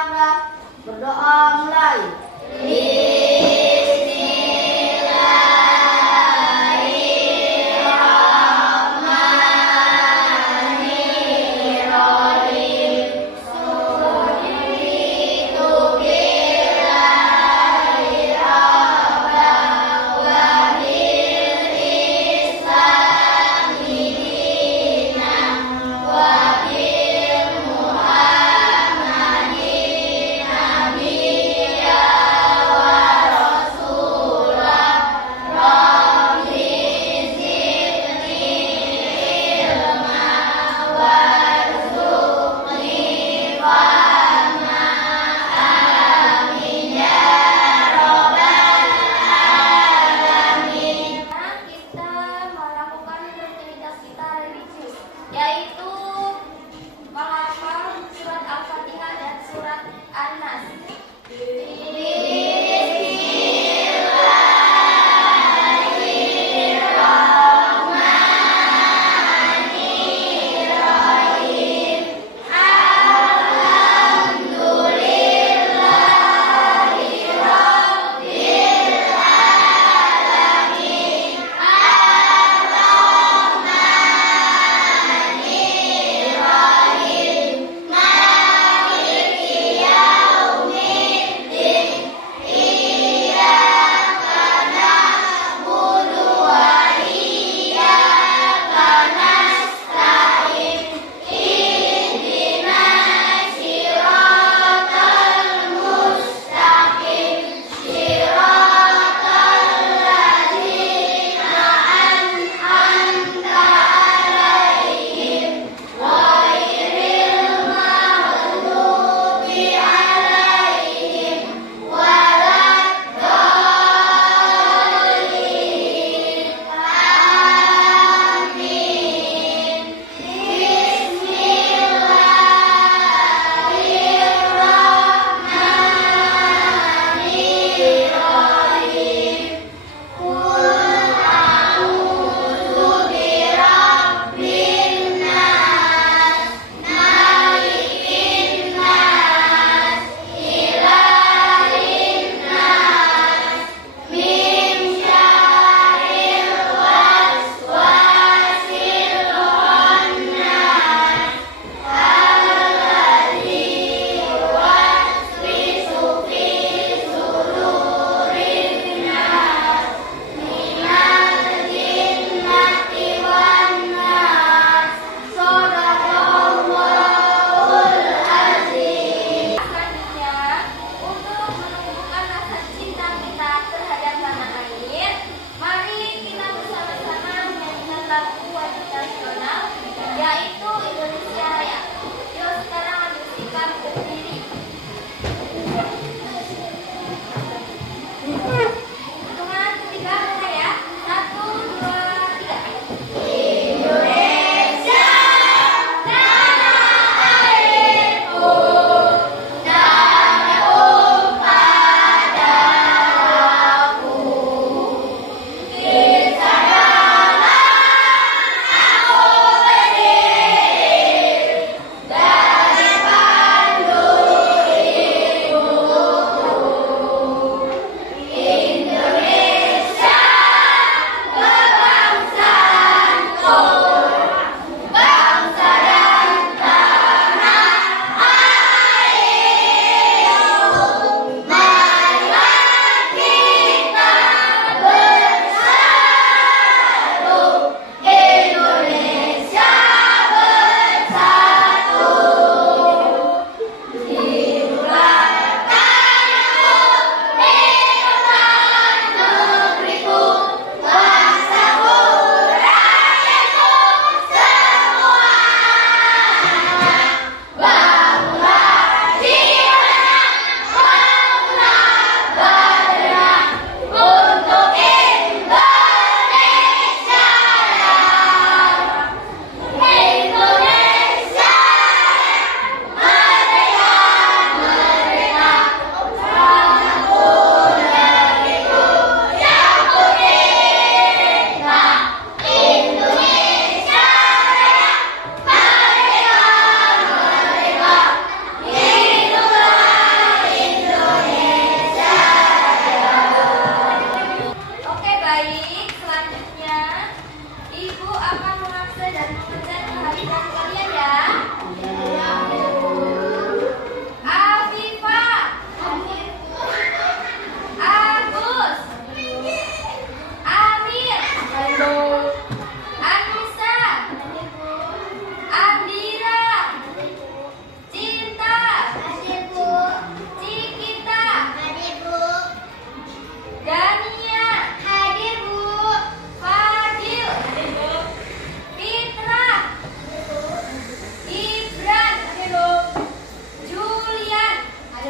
Bismillahirrahmanirrahim. Berdoa mulai. Yaitu menghafal surat Al-Fatihah dan surat An-Nas.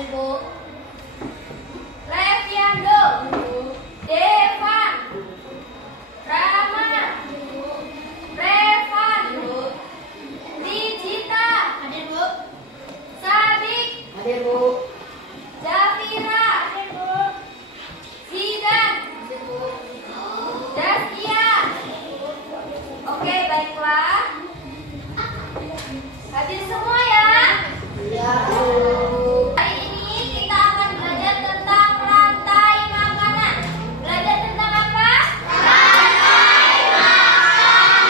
Hadir, Bu. Leviando, Devan, Rama, Revan, Digita, Hadir, Bu. Sadik, Hadir, Bu. Jafira, Zidan, Hadir, Bu. Daskia. Oke, baiklah. Hadir semua ya. Ya, Bu. Hari ini kita akan belajar tentang rantai makanan. Belajar tentang apa? Rantai makanan.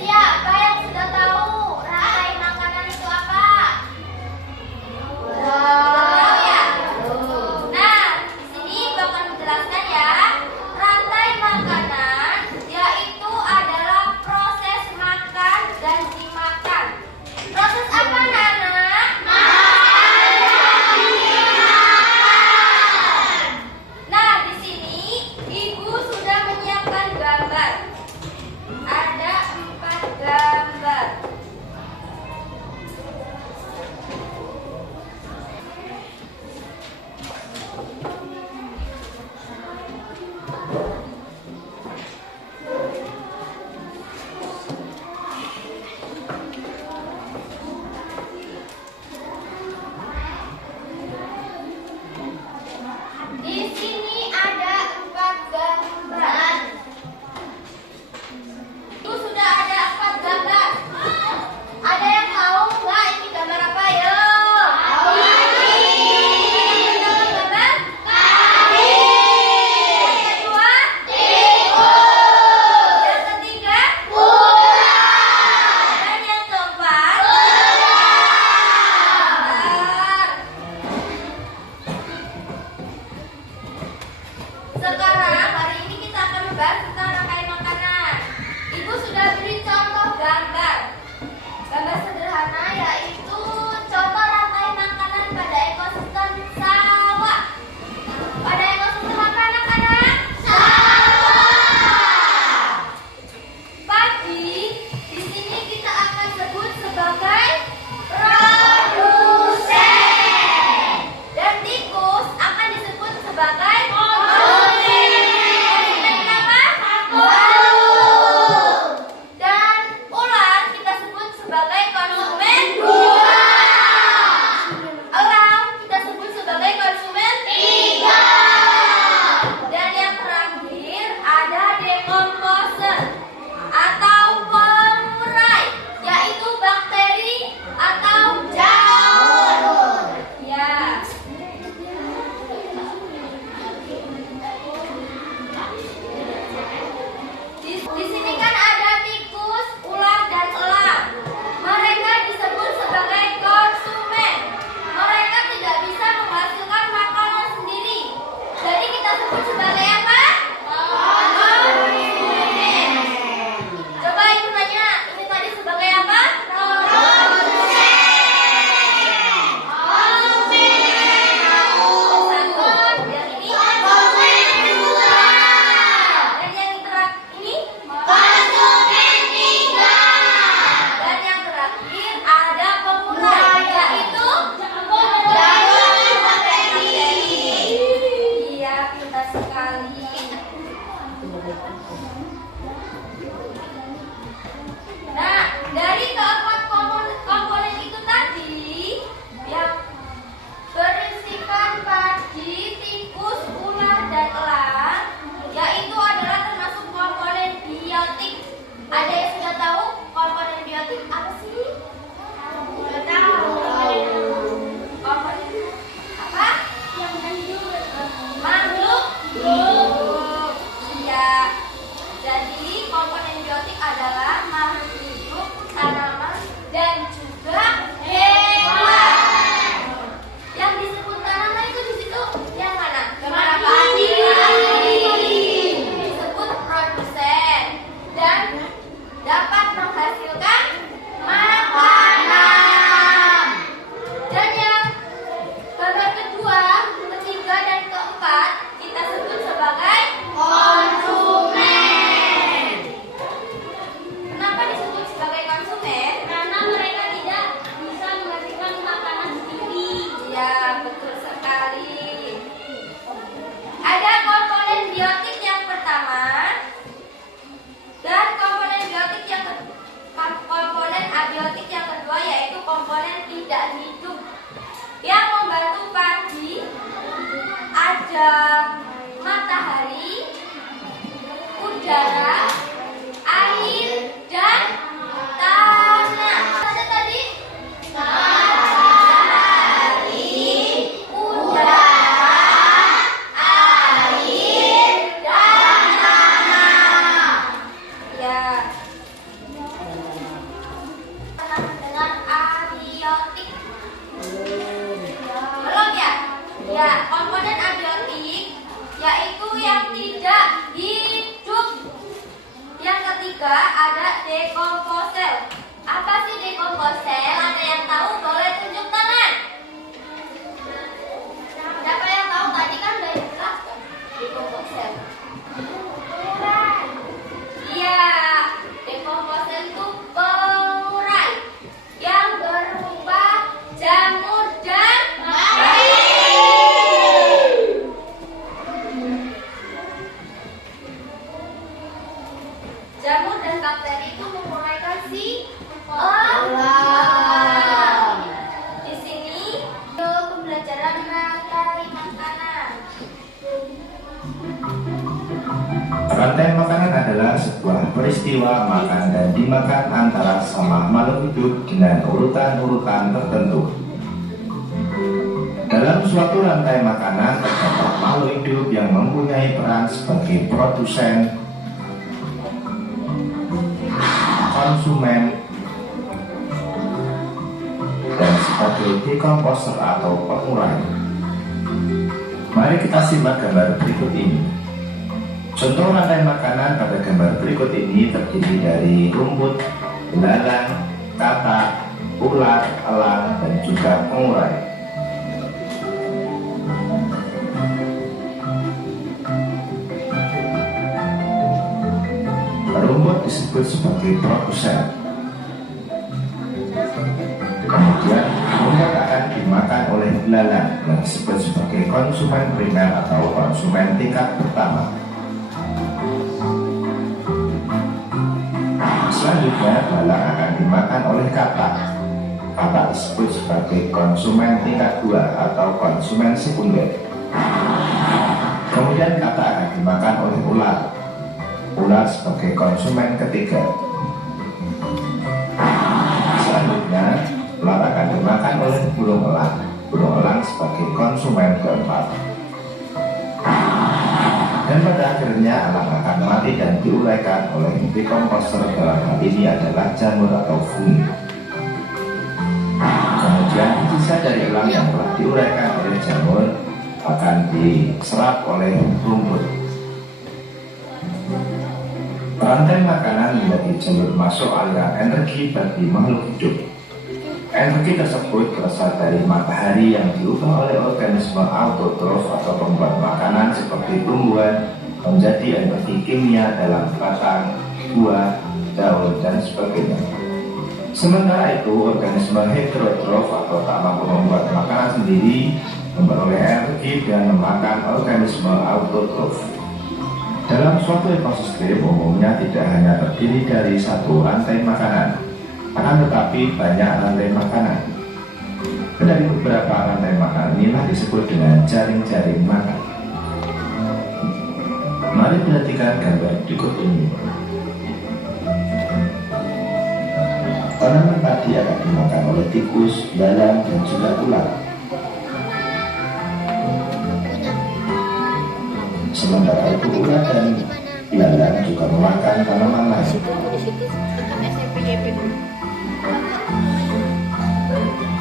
Siapa yang sudah tahu rantai makanan itu apa? Tahu ya? Nah, di sini bakal menjelaskan ya. Rantai makanan yaitu adalah proses makan dan dimakan. Proses apa, Nana? Nah, di sini Ibu sudah menyiapkan gambar. Ada 4 gambar. Di sini ada 4 gambar. Itu sudah ada 4 gambar. Ada yang tahu nggak ini gambar apa? Yo. Yang pertama gambar yang kedua yang ketiga dan yang keempat Sekarang hari ini kita akan membahas tentang rantai makanan. Ibu sudah beri contoh gambar. Gambar sederhana yaitu contoh rantai makanan pada ekosistem sawah. Pada ekosistem apa, anak-anak? Sawah. Padi di sini kita akan sebut sebagai produsen. Dan tikus akan disebut sebagai konsumen. ada matahari, udara, air, dan tanah. Ada tadi? Matahari, udara, air, dan tanah. Ya. Pernah mendengar abiotik? Belum ya? Ya, komponen abiotik yaitu yang tidak hidup. Yang ketiga ada dekomposer. Apa sih dekomposer? Ada yang tahu? Boleh tunjuk tangan. Siapa yang tahu? Tadi kan udah dijelaskan dekomposer. Iya, dekomposer itu pengurai yang berupa jamur dan bakteri. Jamur dan bakteri itu menguraikan si ulang. Di sini pembelajaran rantai makanan. Rantai makanan adalah sebuah peristiwa makan dan dimakan antara sama makhluk hidup dengan urutan-urutan tertentu. Dalam suatu rantai makanan terdapat makhluk hidup yang mempunyai peran sebagai produsen, konsumen, dan sebagai dekomposer atau pengurai. Mari kita simak gambar berikut ini. Contoh rantai makanan pada gambar berikut ini terdiri dari rumput, belalang, katak, ular, elang, dan juga pengurai. Rumput disebut sebagai produsen. Kemudian rumput akan dimakan oleh belalang yang disebut sebagai konsumen primer atau konsumen tingkat pertama. Selanjutnya belalang akan dimakan oleh katak. Katak disebut sebagai konsumen tingkat 2 atau konsumen sekunder. Kemudian katak akan dimakan oleh ular. Ular sebagai konsumen ketiga. Selanjutnya ular akan dimakan oleh burung elang. Burung elang sebagai konsumen keempat. Dan pada akhirnya elang akan mati dan diuraikan oleh dekomposer, dalam hal ini adalah jamur atau fungi. Kemudian sisa dari elang yang telah diuraikan oleh jamur akan diserap oleh rumput. Rantai makanan menjadi jalur masuk aliran energi bagi makhluk hidup. Energi tersebut berasal dari matahari yang diubah oleh organisme autotrof atau pembuat makanan seperti tumbuhan menjadi energi kimia dalam batang, buah, daun, dan sebagainya. Sementara itu, organisme heterotrof atau tak mampu membuat makanan sendiri memperoleh energi dengan memakan organisme autotrof. Dalam suatu ekosistem umumnya tidak hanya terdiri dari satu rantai makanan, akan tetapi banyak rantai makanan. Dari beberapa rantai makanan inilah disebut dengan jaring-jaring makan. Mari perhatikan gambar berikut ini. Tanaman padi akan dimakan oleh tikus, belalang, dan juga ular. Sementara itu ular dan belalang juga memakan tanaman lain.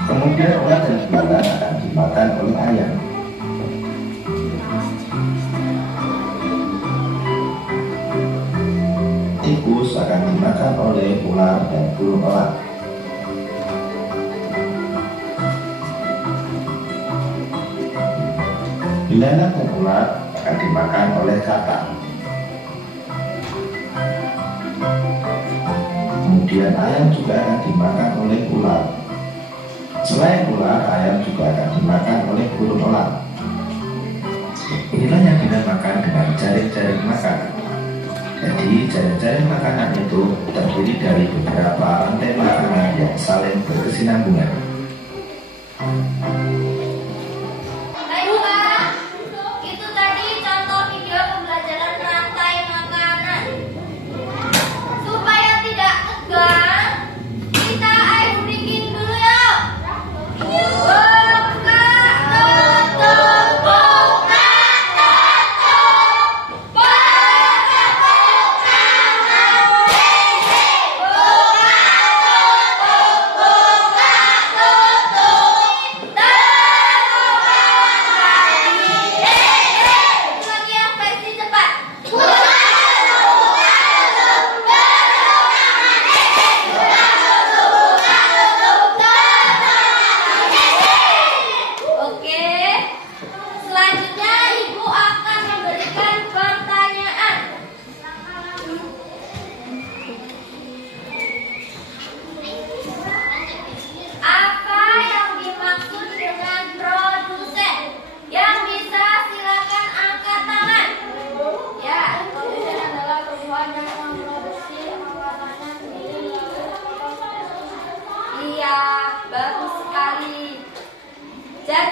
Kemudian ular dan belalang akan dimakan oleh ayam. Tikus akan dimakan oleh ular dan burung elang. Belalang dan ular akan dimakan oleh katak. Kemudian ayam juga akan dimakan oleh ular. Selain ular, ayam juga akan dimakan oleh burung elang. Inilah yang dinamakan dengan jaring-jaring makanan. Jadi jaring-jaring makanan itu terdiri dari beberapa rantai makanan yang saling berkesinambungan. Baiklah, itu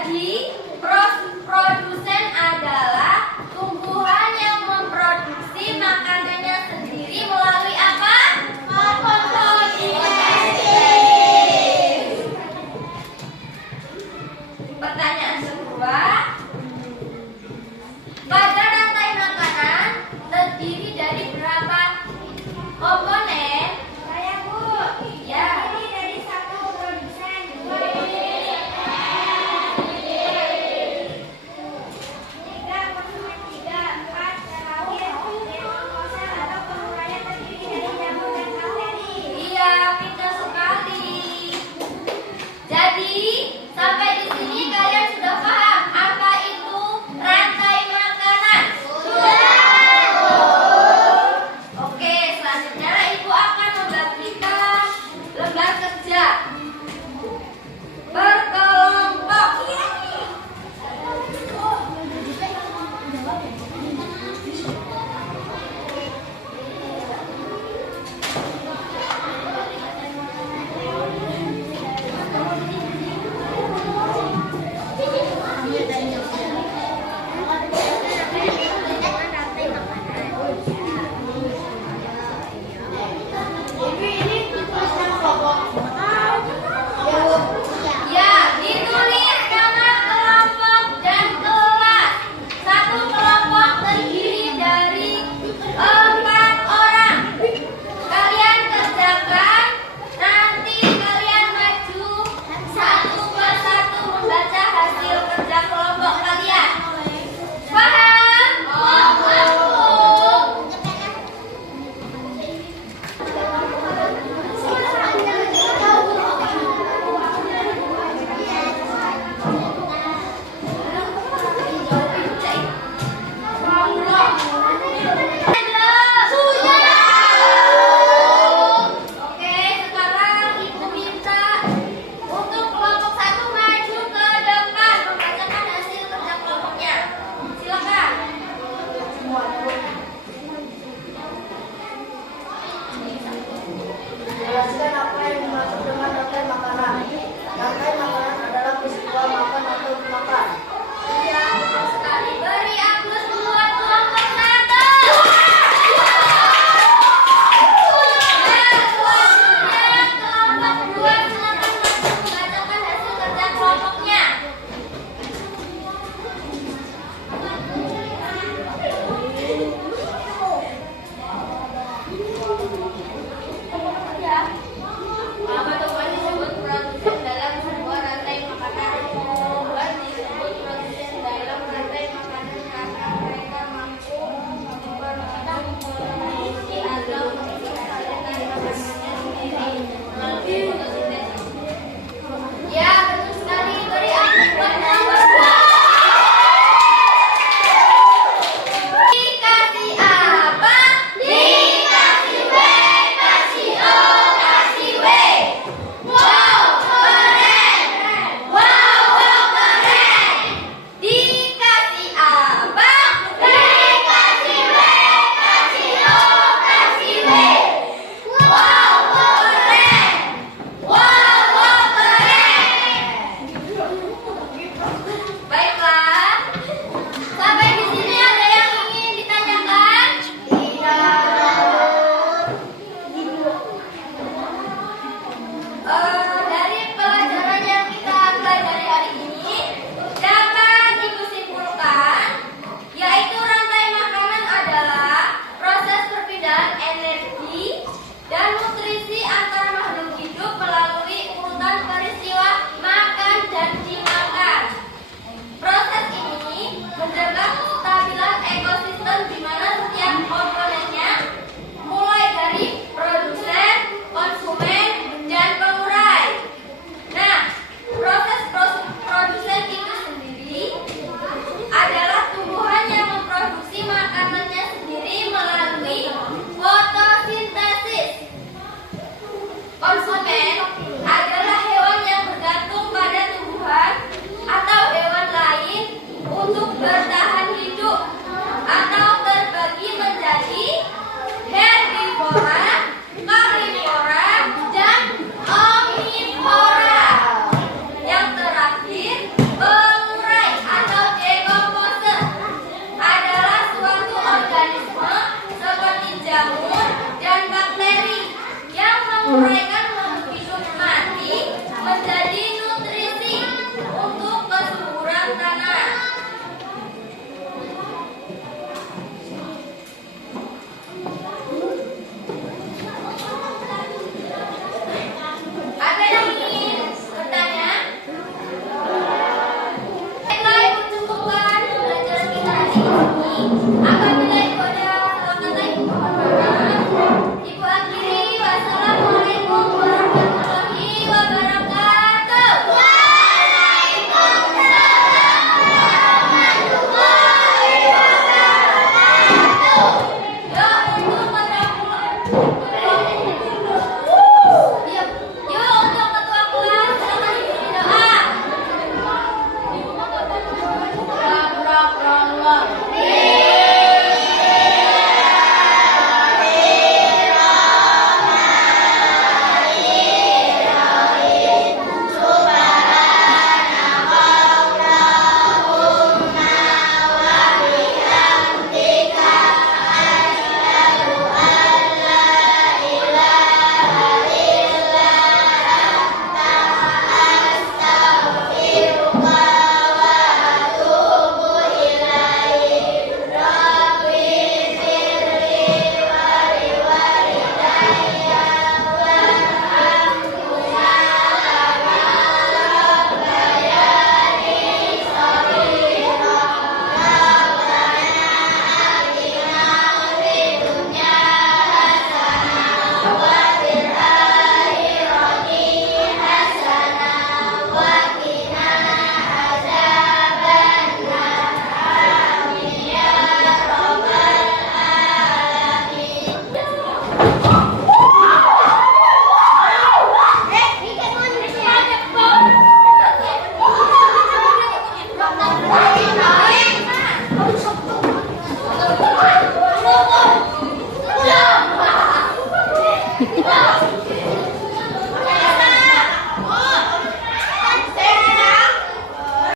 Jadi, produsen adalah tumbuhan yang memproduksi makanannya